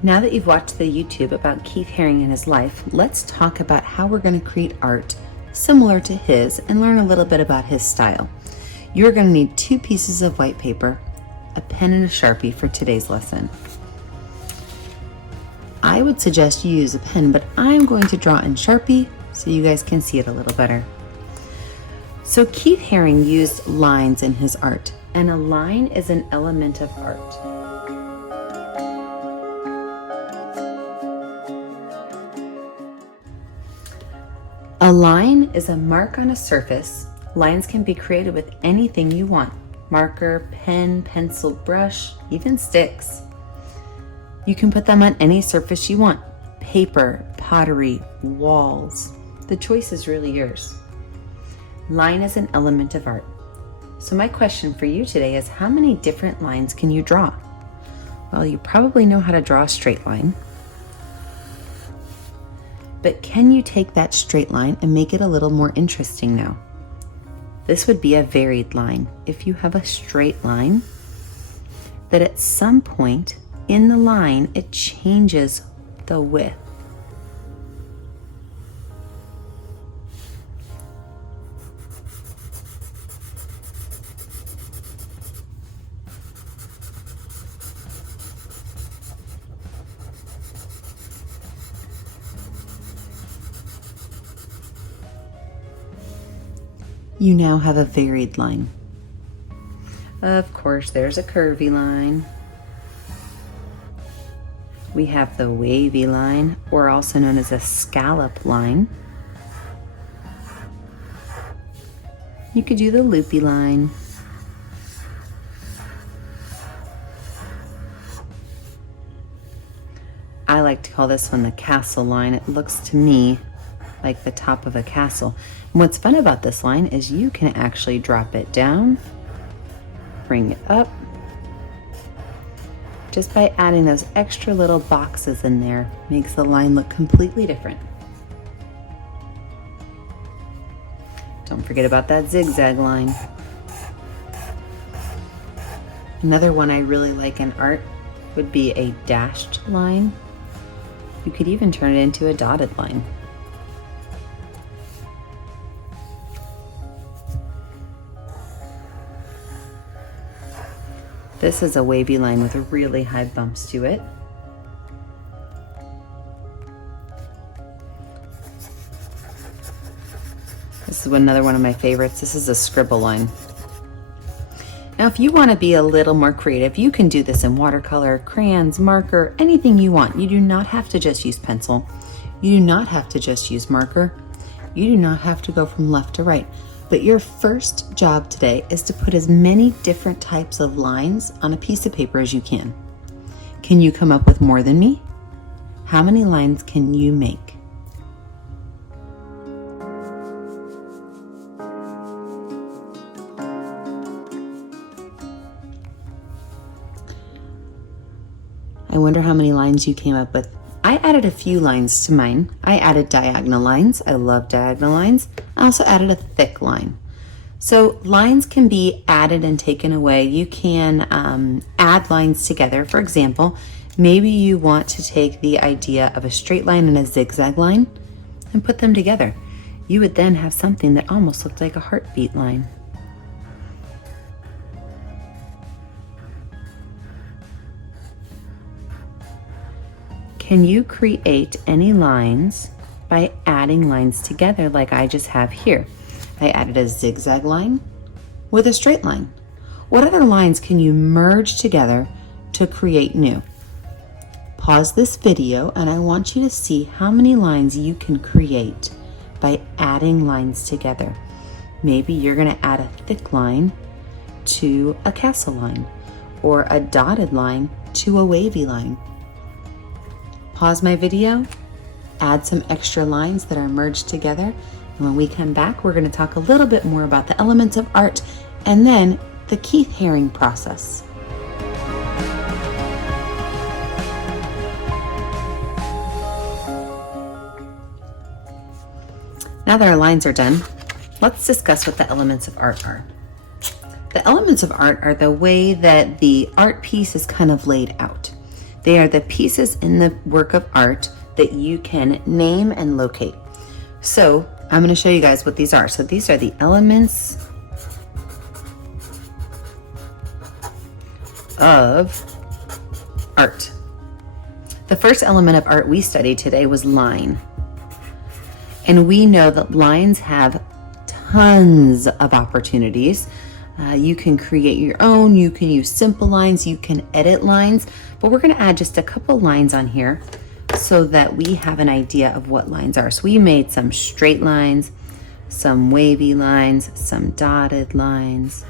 Now that you've watched the YouTube about Keith Haring and his life, let's talk about how we're going to create art similar to his and learn a little bit about his style. You're going to need 2 pieces of white paper, a pen and a Sharpie for today's lesson. I would suggest you use a pen, but I'm going to draw in Sharpie so you guys can see it a little better. So Keith Haring used lines in his art, and a line is an element of art. A line is a mark on a surface. Lines can be created with anything you want: marker, pen, pencil, brush, even sticks. You can put them on any surface you want: paper, pottery, walls. The choice is really yours. Line is an element of art. So my question for you today is, how many different lines can you draw? Well, you probably know how to draw a straight line. But can you take that straight line and make it a little more interesting now? This would be a varied line. If you have a straight line, that at some point in the line, it changes the width. You now have a varied line. Of course, there's a curvy line. We have the wavy line, or also known as a scallop line. You could do the loopy line. I like to call this one the castle line. It looks to me like the top of a castle. And what's fun about this line is you can actually drop it down, bring it up, just by adding those extra little boxes in there. Makes the line look completely different. Don't forget about that zigzag line. Another one I really like in art would be a dashed line. You could even turn it into a dotted line. This is a wavy line with really high bumps to it. This is another one of my favorites. This is a scribble line. Now, if you want to be a little more creative, you can do this in watercolor, crayons, marker, anything you want. You do not have to just use pencil. You do not have to just use marker. You do not have to go from left to right. But your first job today is to put as many different types of lines on a piece of paper as you can. Can you come up with more than me? How many lines can you make? I wonder how many lines you came up with. I added a few lines to mine. I added diagonal lines. I love diagonal lines. I also added a thick line. So lines can be added and taken away. You can add lines together. For example, maybe you want to take the idea of a straight line and a zigzag line and put them together. You would then have something that almost looked like a heartbeat line. Can you create any lines by adding lines together like I just have here? I added a zigzag line with a straight line. What other lines can you merge together to create new? Pause this video and I want you to see how many lines you can create by adding lines together. Maybe you're going to add a thick line to a castle line, or a dotted line to a wavy line. Pause my video, add some extra lines that are merged together, and when we come back, we're going to talk a little bit more about the elements of art and then the Keith Haring process. Now that our lines are done, let's discuss what the elements of art are. The elements of art are the way that the art piece is kind of laid out. They are the pieces in the work of art that you can name and locate. So I'm going to show you guys what these are. So these are the elements of art. The first element of art we studied today was line. And we know that lines have tons of opportunities. You can create your own, you can use simple lines, you can edit lines, but we're going to add just a couple lines on here so that we have an idea of what lines are. So we made some straight lines, some wavy lines, some dotted lines.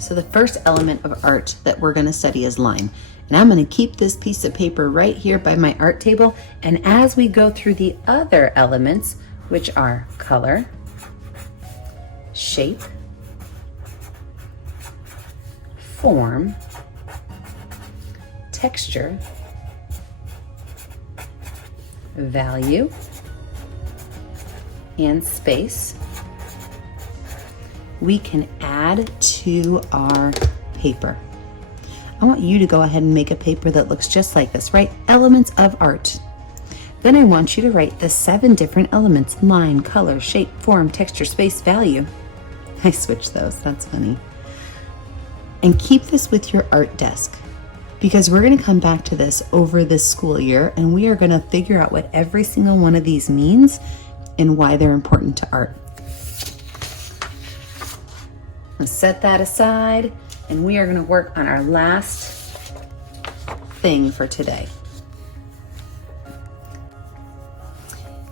So the first element of art that we're going to study is line. And I'm going to keep this piece of paper right here by my art table. And as we go through the other elements, which are color, shape, form, texture, value, and space, we can add to our paper. I want you to go ahead and make a paper that looks just like this, right? Elements of art. Then I want you to write the 7 different elements: line, color, shape, form, texture, space, value. I switched those, that's funny. And keep this with your art desk, because we're gonna come back to this over this school year, and we are gonna figure out what every single one of these means and why they're important to art. Let's set that aside, and we are going to work on our last thing for today.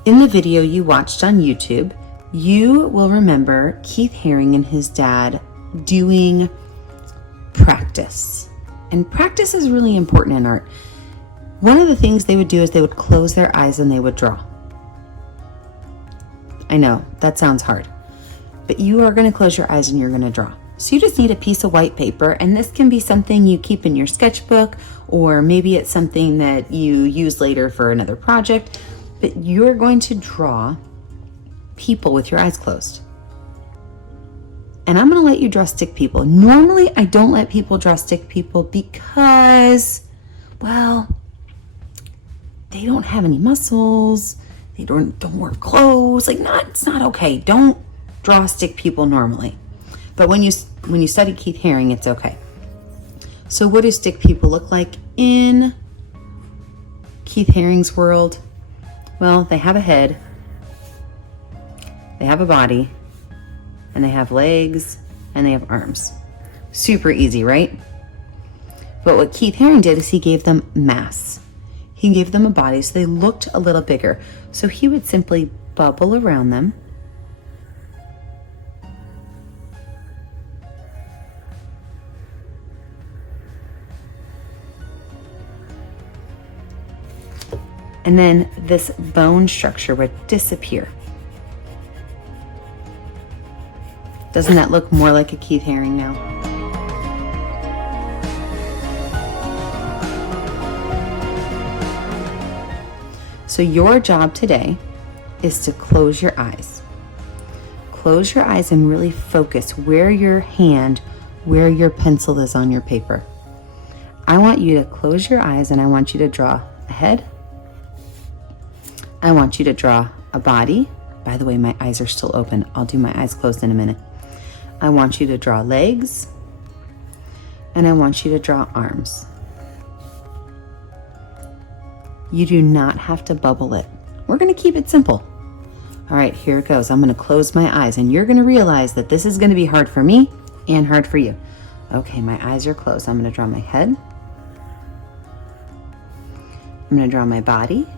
In the video you watched on YouTube, you will remember Keith Haring and his dad doing practice. And practice is really important in art. One of the things they would do is they would close their eyes and they would draw. I know, that sounds hard. But you are going to close your eyes and you're going to draw. So you just need a piece of white paper, and this can be something you keep in your sketchbook, or maybe it's something that you use later for another project, but you're going to draw people with your eyes closed. And I'm going to let you draw stick people. Normally, I don't let people draw stick people because, well, they don't have any muscles, they don't wear clothes, it's not okay. Don't draw stick people normally. But when you study Keith Haring, it's okay. So what do stick people look like in Keith Haring's world? Well, they have a head, they have a body, and they have legs, and they have arms. Super easy, right? But what Keith Haring did is he gave them mass. He gave them a body so they looked a little bigger. So he would simply bubble around them. And then this bone structure would disappear. Doesn't that look more like a Keith Haring now? So your job today is to close your eyes. Close your eyes and really focus where your pencil is on your paper. I want you to close your eyes and I want you to draw a head. I want you to draw a body. By the way, my eyes are still open. I'll do my eyes closed in a minute. I want you to draw legs. And I want you to draw arms. You do not have to bubble it. We're going to keep it simple. All right, here it goes. I'm going to close my eyes, and you're going to realize that this is going to be hard for me and hard for you. Okay, my eyes are closed. I'm going to draw my head. I'm going to draw my body.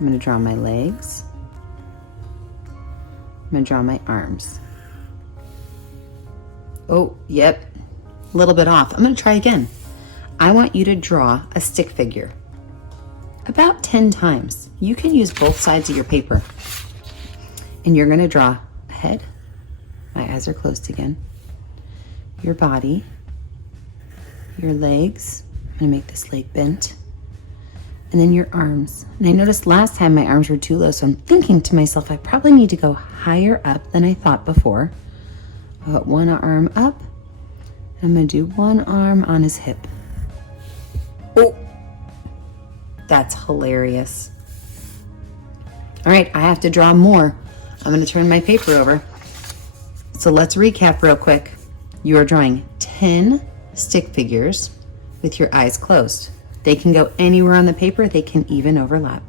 I'm going to draw my legs. I'm going to draw my arms. Oh, yep, a little bit off. I'm going to try again. I want you to draw a stick figure. about 10 times. You can use both sides of your paper. And you're going to draw a head. My eyes are closed again. Your body, your legs. I'm going to make this leg bent. And then your arms. And I noticed last time my arms were too low, so I'm thinking to myself, I probably need to go higher up than I thought before. I'll put one arm up. I'm going to do one arm on his hip. Oh, that's hilarious. All right, I have to draw more. I'm going to turn my paper over. So let's recap real quick. You are drawing 10 stick figures with your eyes closed. They can go anywhere on the paper. They can even overlap.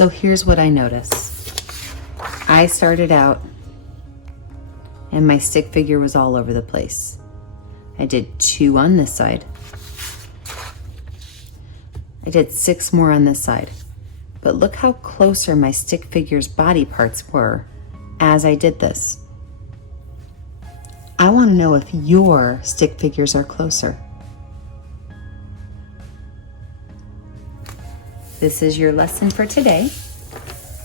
So here's what I noticed. I started out and my stick figure was all over the place. I did 2 on this side. I did 6 more on this side. But look how closer my stick figure's body parts were as I did this. I want to know if your stick figures are closer. This is your lesson for today.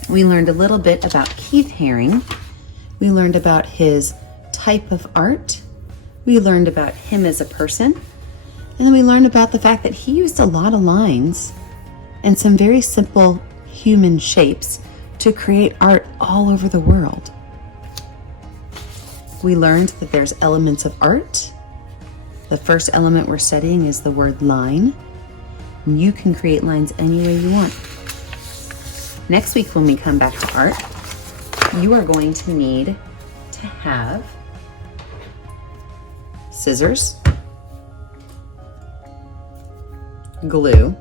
We learned a little bit about Keith Haring. We learned about his type of art. We learned about him as a person. And then we learned about the fact that he used a lot of lines and some very simple human shapes to create art all over the world. We learned that there's elements of art. The first element we're studying is the word line. You can create lines any way you want. Next week when we come back to art, you are going to need to have scissors, glue,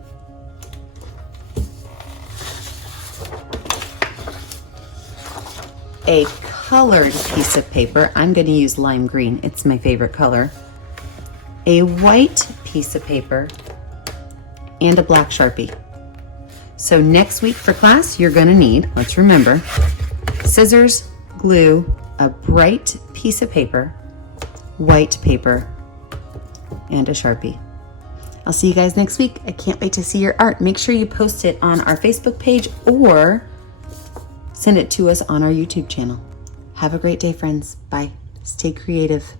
a colored piece of paper. I'm going to use lime green. It's my favorite color. A white piece of paper, and a black Sharpie. So next week for class, you're gonna need, let's remember, scissors, glue, a bright piece of paper, white paper, and a Sharpie. I'll see you guys next week. I can't wait to see your art. Make sure you post it on our Facebook page or send it to us on our YouTube channel. Have a great day, friends. Bye. Stay creative.